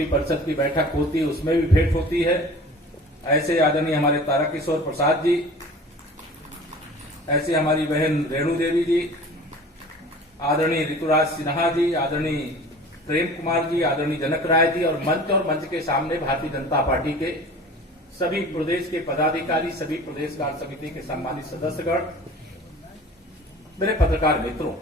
मंत्री परिषद की बैठक होती है, उसमें भी भेंट होती है। ऐसे आदरणीय हमारे तारकिशोर प्रसाद जी, ऐसे हमारी बहन रेणु देवी जी, आदरणीय ऋतुराज सिन्हा जी, आदरणीय प्रेम कुमार जी, आदरणीय जनक राय जी, और मंच के सामने भारतीय जनता पार्टी के सभी प्रदेश के पदाधिकारी, सभी प्रदेश कार्य समिति के सम्मानित सदस्यगण, मेरे पत्रकार मित्रों,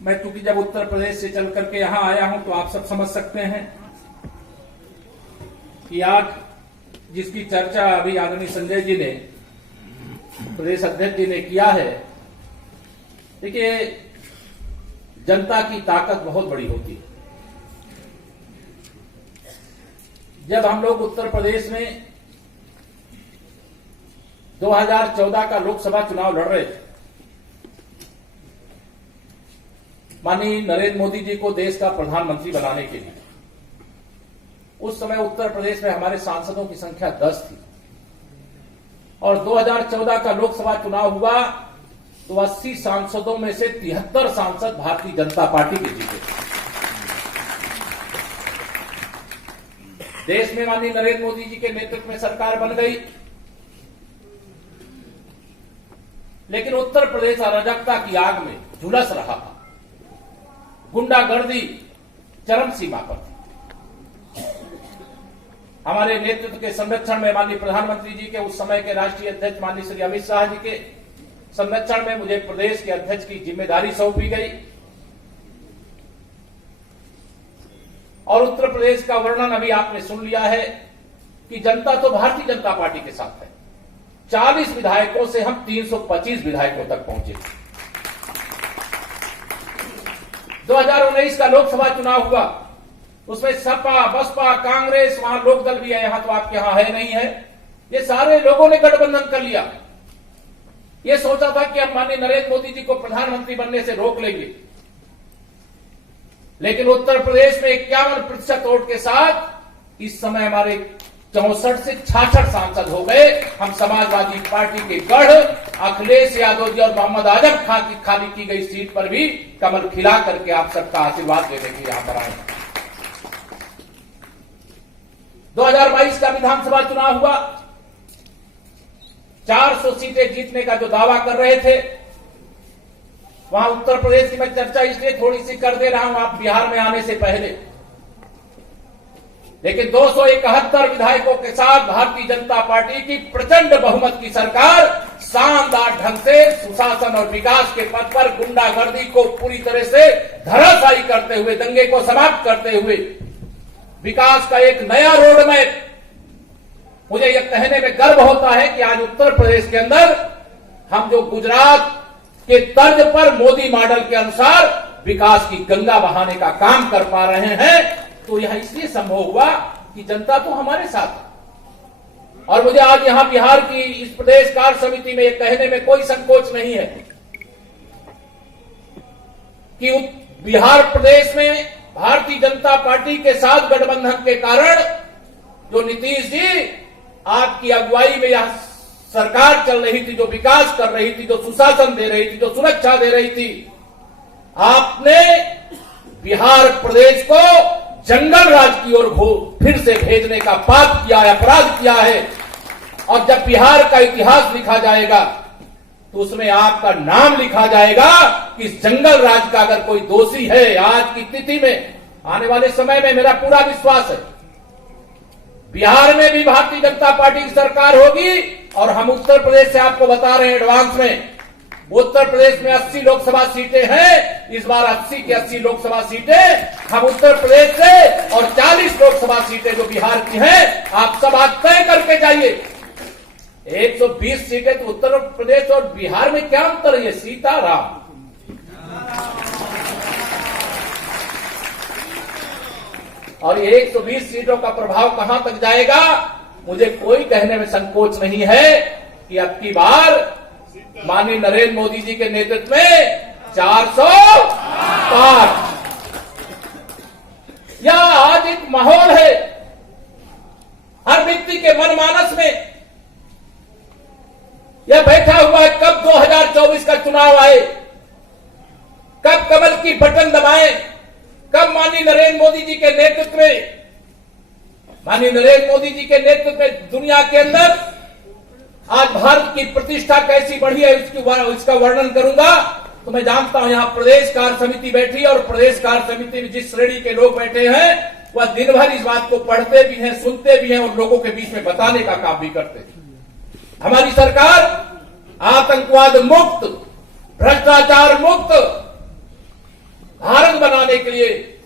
मैं चूंकि जब उत्तर प्रदेश से चल करके यहां आया हूं तो आप सब समझ सकते हैं कि आज जिसकी चर्चा अभी आदरणीय संजय जी ने, प्रदेश अध्यक्ष जी ने किया है, देखिए जनता की ताकत बहुत बड़ी होती है। जब हम लोग उत्तर प्रदेश में 2014 का लोकसभा चुनाव लड़ रहे थे, माननीय नरेंद्र मोदी जी को देश का प्रधानमंत्री बनाने के लिए, उस समय उत्तर प्रदेश में हमारे सांसदों की संख्या 10 थी और 2014 का लोकसभा चुनाव हुआ तो 80 सांसदों में से 73 सांसद भारतीय जनता पार्टी के जीते। देश में माननीय नरेंद्र मोदी जी के नेतृत्व में सरकार बन गई, लेकिन उत्तर प्रदेश अराजकता की आग में झुलस रहा था। गुंडागर्दी चरम सीमा पर थी। हमारे नेतृत्व के संरक्षण में माननीय प्रधानमंत्री जी के उस समय के राष्ट्रीय अध्यक्ष माननीय श्री अमित शाह जी के संरक्षण में मुझे प्रदेश के अध्यक्ष की जिम्मेदारी सौंपी गई और उत्तर प्रदेश का वर्णन अभी आपने सुन लिया है कि जनता तो भारतीय जनता पार्टी के साथ है। 40 विधायकों से हम 325 विधायकों तक पहुंचे। 2019 का लोकसभा चुनाव हुआ, उसमें सपा, बसपा, कांग्रेस, वहां लोकदल भी है, यहां तो आपके यहां है नहीं है, ये सारे लोगों ने गठबंधन कर लिया। ये सोचा था कि हम माननीय नरेंद्र मोदी जी को प्रधानमंत्री बनने से रोक लेंगे, लेकिन उत्तर प्रदेश में 51% वोट के साथ इस समय हमारे 64 से 66 सांसद हो गए। हम समाजवादी पार्टी के गढ़ अखिलेश यादव जी और मोहम्मद आजम खान की खाली की गई सीट पर भी कमल खिला करके आप सबका आशीर्वाद देने के यहां पर आए। 2022 का विधानसभा चुनाव हुआ, 400 सीटें जीतने का जो दावा कर रहे थे, वहां उत्तर प्रदेश की मैं चर्चा इसलिए थोड़ी सी कर दे रहा हूं आप बिहार में आने से पहले, लेकिन 271 विधायकों के साथ भारतीय जनता पार्टी की प्रचंड बहुमत की सरकार शानदार ढंग से सुशासन और विकास के पथ पर गुंडागर्दी को पूरी तरह से धराशायी करते हुए, दंगे को समाप्त करते हुए विकास का एक नया रोड मैप, मुझे यह कहने में गर्व होता है कि आज उत्तर प्रदेश के अंदर हम जो गुजरात के तर्ज पर मोदी मॉडल के अनुसार विकास की गंगा बहाने का काम कर पा रहे हैं, तो यह इसलिए संभव हुआ कि जनता तो हमारे साथ है। और मुझे आज यहां बिहार की इस प्रदेश कार्य समिति में यह कहने में कोई संकोच नहीं है कि बिहार प्रदेश में भारतीय जनता पार्टी के साथ गठबंधन के कारण जो नीतीश जी आपकी अगुवाई में यहां सरकार चल रही थी, जो विकास कर रही थी, जो सुशासन दे रही थी, जो सुरक्षा दे रही थी, आपने बिहार प्रदेश को जंगल राज की ओर फिर से भेजने का पाप किया है, अपराध किया है। और जब बिहार का इतिहास लिखा जाएगा तो उसमें आपका नाम लिखा जाएगा कि इस जंगल राज का अगर कोई दोषी है आज की तिथि में, आने वाले समय में मेरा पूरा विश्वास है बिहार में भी भारतीय जनता पार्टी की सरकार होगी। और हम उत्तर प्रदेश से आपको बता रहे हैं एडवांस में, उत्तर प्रदेश में 80 लोकसभा सीटें हैं, इस बार 80 की 80 लोकसभा सीटें हम उत्तर प्रदेश से और 40 लोकसभा सीटें जो बिहार की हैं, आप सब आज तय करके जाइए। 120 सीटें तो उत्तर प्रदेश और बिहार में क्या अंतर है? सीताराम। और ये 120 सीटों का प्रभाव कहां तक जाएगा, मुझे कोई कहने में संकोच नहीं है कि अब की बार माननीय नरेंद्र मोदी जी के नेतृत्व में 400 पार। यह आज एक माहौल है हर व्यक्ति के मनमानस में, यह बैठा हुआ है कब 2024 का चुनाव आए, कब कमल की बटन दबाएं, कब माननीय नरेंद्र मोदी जी के नेतृत्व में दुनिया के अंदर आज भारत की प्रतिष्ठा कैसी बढ़ी है इसका वर्णन करूंगा। तो मैं जानता हूं यहां प्रदेश कार्य समिति बैठी है और प्रदेश कार्य समिति में जिस श्रेणी के लोग बैठे हैं वह दिन भर इस बात को पढ़ते भी हैं, सुनते भी हैं और लोगों के बीच में बताने का काम भी करते हैं। हमारी सरकार आतंकवाद मुक्त, भ्रष्टाचार मुक्त भारत बनाने के लिए,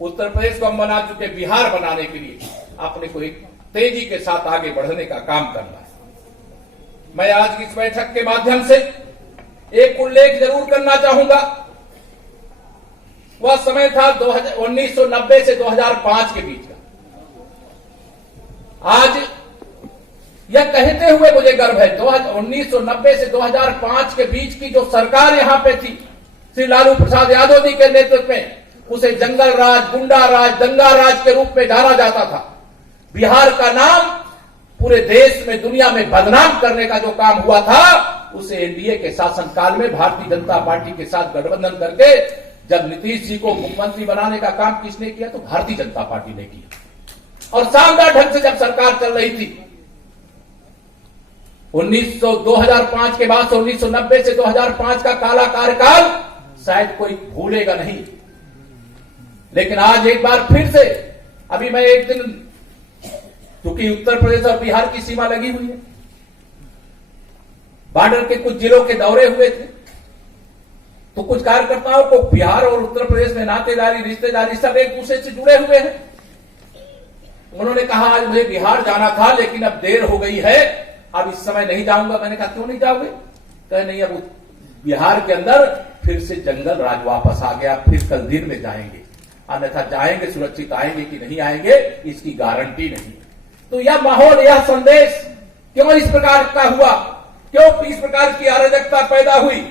उत्तर प्रदेश को हम बना चुके बिहार बनाने के लिए अपने को एक तेजी के साथ आगे बढ़ने का काम करना है। मैं आज की इस बैठक के माध्यम से एक उल्लेख जरूर करना चाहूंगा। वह समय था 1990 से 2005 के बीच का। आज यह कहते हुए मुझे गर्व है 1990 से 2005 के बीच की जो सरकार यहां पे थी श्री लालू प्रसाद यादव जी के नेतृत्व में, उसे जंगल राज, गुंडा राज, दंगा राज के रूप में जाना जाता था। बिहार का नाम पूरे देश में, दुनिया में बदनाम करने का जो काम हुआ था उसे एनडीए के शासनकाल में भारतीय जनता पार्टी के साथ गठबंधन करके जब नीतीश जी को मुख्यमंत्री बनाने का काम किसने किया तो भारतीय जनता पार्टी ने किया। और शानदार ढंग से जब सरकार चल रही थी 2005 के बाद से 1990 से 2005 का काला कार्यकाल शायद कोई भूलेगा नहीं। लेकिन आज एक बार फिर से, अभी मैं एक दिन, क्योंकि उत्तर प्रदेश और बिहार की सीमा लगी हुई है, बॉर्डर के कुछ जिलों के दौरे हुए थे, तो कुछ कार्यकर्ताओं को बिहार और उत्तर प्रदेश में नातेदारी, रिश्तेदारी सब एक दूसरे से जुड़े हुए हैं। उन्होंने कहा आज मुझे बिहार जाना था लेकिन अब देर हो गई है, अब इस समय नहीं जाऊंगा। मैंने कहा क्यों नहीं जाओगे? कहे नहीं, अब बिहार के अंदर फिर से जंगल राज वापस आ गया, फिर कल दिन में जाएंगे, अन्यथा जाएंगे सुरक्षित आएंगे कि नहीं आएंगे इसकी गारंटी नहीं। तो यह माहौल, यह संदेश क्यों इस प्रकार का हुआ, क्यों इस प्रकार की अराजकता पैदा हुई?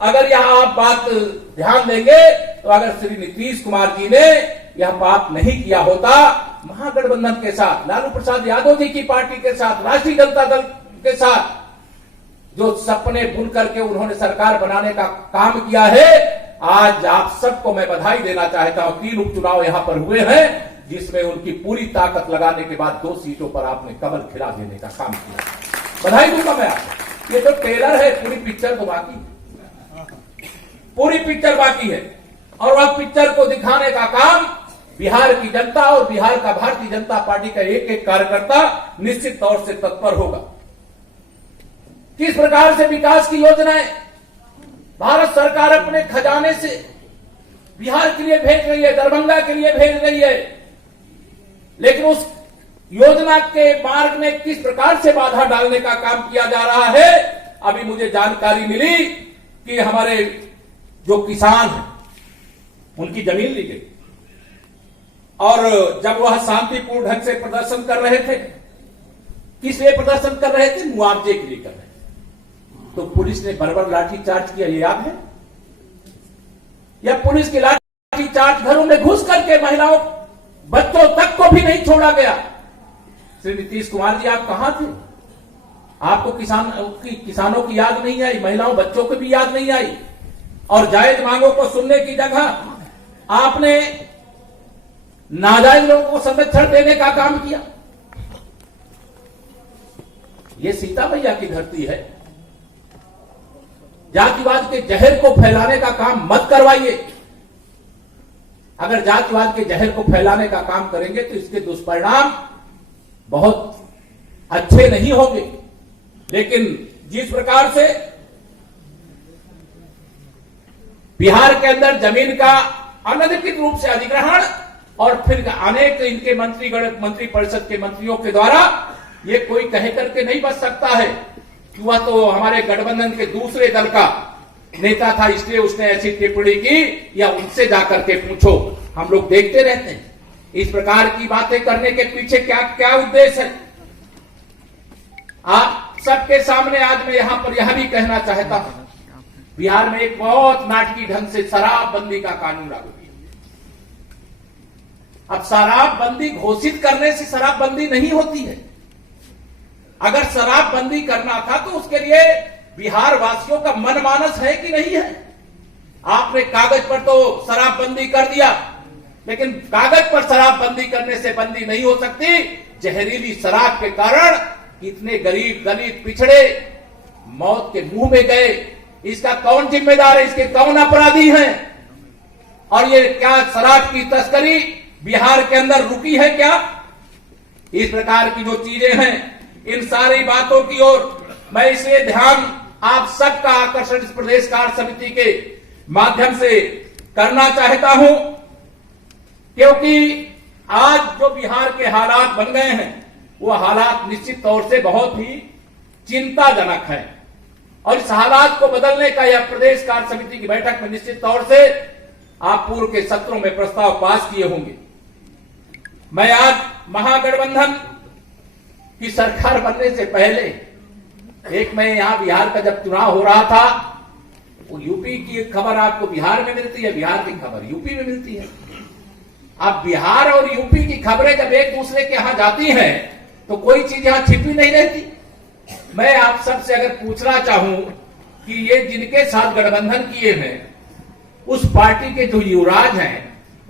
अगर यहां आप बात ध्यान देंगे तो अगर श्री नीतीश कुमार जी ने यह बात नहीं किया होता, महागठबंधन के साथ, लालू प्रसाद यादव जी की पार्टी के साथ, राष्ट्रीय जनता दल के साथ जो सपने बुन करके उन्होंने सरकार बनाने का काम किया है, आज आप सबको मैं बधाई देना चाहता हूं। 3 उपचुनाव यहां पर हुए हैं जिसमें उनकी पूरी ताकत लगाने के बाद 2 सीटों पर आपने कमल खिला देने का काम किया। बधाई दूंगा मैं आपको। ये तो ट्रेलर है, पूरी पिक्चर तो बाकी है, पूरी पिक्चर बाकी है। और वह पिक्चर को दिखाने का काम बिहार की जनता और बिहार का भारतीय जनता पार्टी का एक एक कार्यकर्ता निश्चित तौर से तत्पर होगा। किस प्रकार से विकास की योजनाएं भारत सरकार अपने खजाने से बिहार के लिए भेज रही है, दरभंगा के लिए भेज रही है, लेकिन उस योजना के मार्ग में किस प्रकार से बाधा डालने का काम किया जा रहा है। अभी मुझे जानकारी मिली कि हमारे जो किसान हैं उनकी जमीन ली गई और जब वह शांतिपूर्ण ढंग से प्रदर्शन कर रहे थे, किस लिए प्रदर्शन कर रहे थे? मुआवजे के लिए कर रहे थे। तो पुलिस ने बर्बर लाठीचार्ज किया, ये याद है? या पुलिस की लाठीचार्ज घरों में घुस करके महिलाओं, बच्चों तक को भी नहीं छोड़ा गया। श्री नीतीश कुमार जी आप कहां थे? आपको किसानों की याद नहीं आई, महिलाओं बच्चों को भी याद नहीं आई, और जायज मांगों को सुनने की जगह आपने नाजायज लोगों को संरक्षण देने का काम किया। ये सीता मैया की धरती है। जातिवाद के जहर को फैलाने का काम मत करवाइए। अगर जातिवाद के जहर को फैलाने का काम करेंगे तो इसके दुष्परिणाम बहुत अच्छे नहीं होंगे। लेकिन जिस प्रकार से बिहार के अंदर जमीन का अनधिकृत रूप से अधिग्रहण और फिर अनेक इनके मंत्री परिषद के मंत्रियों के द्वारा, ये कोई कह करके नहीं बच सकता है कि वह तो हमारे गठबंधन के दूसरे दल का नेता था इसलिए उसने ऐसी टिप्पणी की, या उनसे जाकर के पूछो। हम लोग देखते रहते हैं इस प्रकार की बातें करने के पीछे क्या क्या उद्देश्य है। आप सबके सामने आज मैं यहां पर यह भी कहना चाहता हूं, बिहार में एक बहुत नाटकीय ढंग से शराबबंदी का कानून लागू किया। अब शराबबंदी घोषित करने से शराबबंदी नहीं होती है। अगर शराबबंदी करना था तो उसके लिए बिहार वासियों का मनमानस है कि नहीं है? आपने कागज पर तो शराबबंदी कर दिया, लेकिन कागज पर शराबबंदी करने से बंदी नहीं हो सकती। जहरीली शराब के कारण कितने गरीब दलित पिछड़े मौत के मुंह में गए। इसका कौन जिम्मेदार है? इसके कौन अपराधी हैं? और ये क्या शराब की तस्करी बिहार के अंदर रुकी है क्या? इस प्रकार की जो चीजें हैं, इन सारी बातों की ओर मैं इसलिए ध्यान आप सबका आकर्षण इस प्रदेश कार्य समिति के माध्यम से करना चाहता हूं, क्योंकि आज जो बिहार के हालात बन गए हैं वो हालात निश्चित तौर से बहुत ही चिंताजनक है। और इस हालात को बदलने का यह प्रदेश कार्य समिति की बैठक में निश्चित तौर से आप पूर्व के सत्रों में प्रस्ताव पास किए होंगे। मैं आज महागठबंधन की सरकार बनने से पहले एक मैं यहां बिहार का जब चुनाव हो रहा था, वो यूपी की खबर आपको बिहार में मिलती है, बिहार की खबर यूपी में मिलती है। अब बिहार और यूपी की खबरें जब एक दूसरे के यहां जाती हैं तो कोई चीज यहां छिपी नहीं रहती। मैं आप सबसे अगर पूछना चाहूं कि ये जिनके साथ गठबंधन किए हैं उस पार्टी के जो युवराज हैं,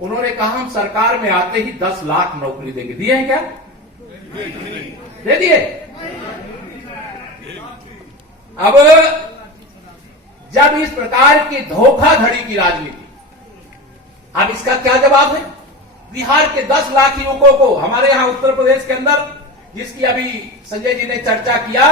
उन्होंने कहा हम सरकार में आते ही 10 लाख नौकरी देंगे। दिए हैं क्या? दे दिए। अब जब इस प्रकार की धोखाधड़ी की राजनीति, अब इसका क्या जवाब है? बिहार के 10 लाख युवकों को हमारे यहां उत्तर प्रदेश के अंदर, जिसकी अभी संजय जी ने चर्चा किया,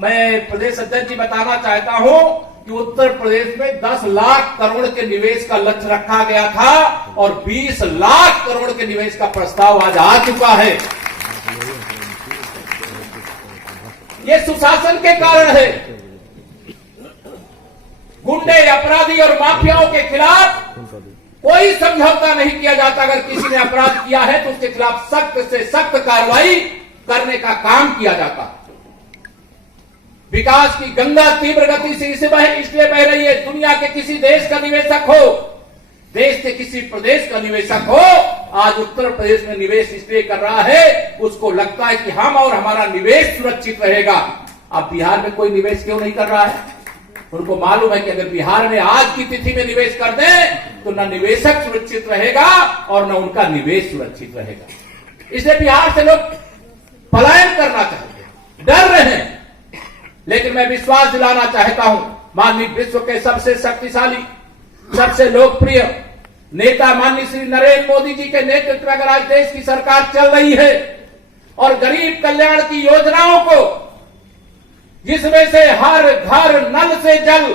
मैं प्रदेश अध्यक्ष जी बताना चाहता हूं कि उत्तर प्रदेश में 10 लाख करोड़ के निवेश का लक्ष्य रखा गया था और 20 लाख करोड़ के निवेश का प्रस्ताव आज आ चुका है। ये सुशासन के कारण है। गुंडे, अपराधी और माफियाओं के खिलाफ कोई समझौता नहीं किया जाता। अगर किसी ने अपराध किया है तो उसके खिलाफ सख्त से सख्त कार्रवाई करने का काम किया जाता। विकास की गंगा तीव्र गति से इसलिए बह रही है। दुनिया के किसी देश का निवेशक हो, देश के किसी प्रदेश का निवेशक हो, आज उत्तर प्रदेश में निवेश इसलिए कर रहा है, उसको लगता है कि हम और हमारा निवेश सुरक्षित रहेगा। अब बिहार में कोई निवेश क्यों नहीं कर रहा है? उनको मालूम है कि अगर बिहार में आज की तिथि में निवेश कर दें तो न निवेशक सुरक्षित रहेगा और न उनका निवेश सुरक्षित रहेगा। इसलिए बिहार से लोग पलायन करना चाहते हैं, डर रहे हैं। लेकिन मैं विश्वास दिलाना चाहता हूं, माननीय विश्व के सबसे शक्तिशाली, सबसे लोकप्रिय नेता माननीय श्री नरेंद्र मोदी जी के नेतृत्व में अगर आज देश की सरकार चल रही है और गरीब कल्याण की योजनाओं को, जिसमें से हर घर नल से जल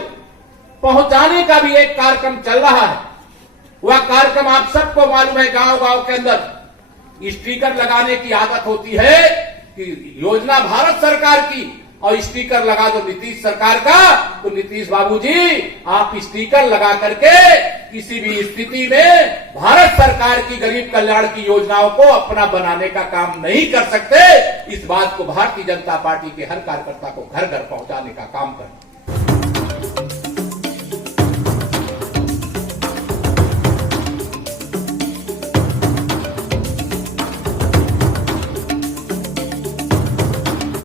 पहुंचाने का भी एक कार्यक्रम चल रहा है, वह कार्यक्रम आप सबको मालूम है। गांव-गांव के अंदर स्टिकर लगाने की आदत होती है कि योजना भारत सरकार की और स्टिकर लगा दो नीतीश सरकार का, तो नीतीश बाबूजी आप स्टिकर लगा करके किसी भी स्थिति में भारत सरकार की गरीब कल्याण की योजनाओं को अपना बनाने का काम नहीं कर सकते। इस बात को भारतीय जनता पार्टी के हर कार्यकर्ता को घर घर पहुंचाने का काम करें।